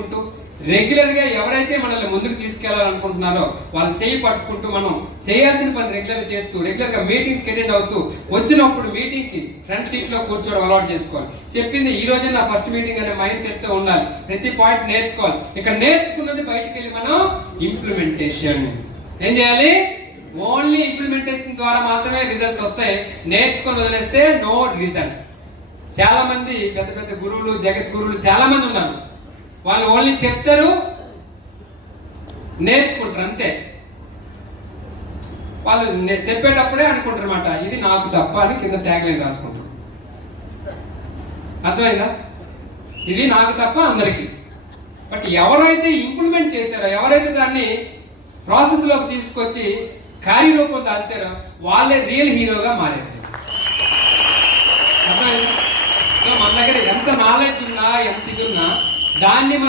నేర్చుకుంటూ రెగ్యులర్ గా ఎవరైతే మనల్ని ముందుకు తీసుకెళ్లాలనుకుంటున్నారో వాళ్ళు చేయి పట్టుకుంటూ మనం చేయాల్సిన పని రెగ్యులర్ చేస్తూ రెగ్యులర్ గా మీటింగ్స్ అటెండ్ అవుతూ వచ్చినప్పుడు మీటింగ్ కి ఫ్రంట్ సీట్ లో కూర్చోవడం అలవాటు చేసుకోవాలి. చెప్పింది ఈ రోజే నా ఫస్ట్ మీటింగ్ అనే మైండ్ సెట్ తో ఉండాలి. ప్రతి పాయింట్ నేర్చుకోవాలి. ఇక్కడ నేర్చుకున్నది బయటికి వెళ్ళి మనం ఇంప్లిమెంటేషన్ ఏం చేయాలి? ఓన్లీ ఇంప్లిమెంటేషన్ ద్వారా మాత్రమే రిజల్ట్స్ వస్తాయి. నేర్చుకొని వదిలేస్తే నో రిజల్ట్స్. చాలా మంది పెద్ద పెద్ద గురువులు జగద్గురువులు చాలా మంది ఉన్నారు. వాళ్ళు ఓన్లీ చెప్తారు, నేర్చుకుంటారు అంతే. వాళ్ళు చెప్పేటప్పుడే అనుకుంటారు అనమాట ఇది నాకు తప్ప అని కింద ట్యాగ్ లైన్ రాసుకుంటారు. అర్థమైందా? ఇది నాకు తప్ప అందరికి. బట్ ఎవరైతే ఇంప్లిమెంట్ చేశారో, ఎవరైతే దాన్ని ప్రాసెస్ లోకి తీసుకొచ్చి కార్యరూపం దాల్చారో వాళ్ళే రియల్ హీరోగా మారారు. అర్థమైందా? సో మన దగ్గర ఎంత నాలెడ్జ్ ఉన్నా ఎంత ఇది ఉన్నా దాన్ని మనం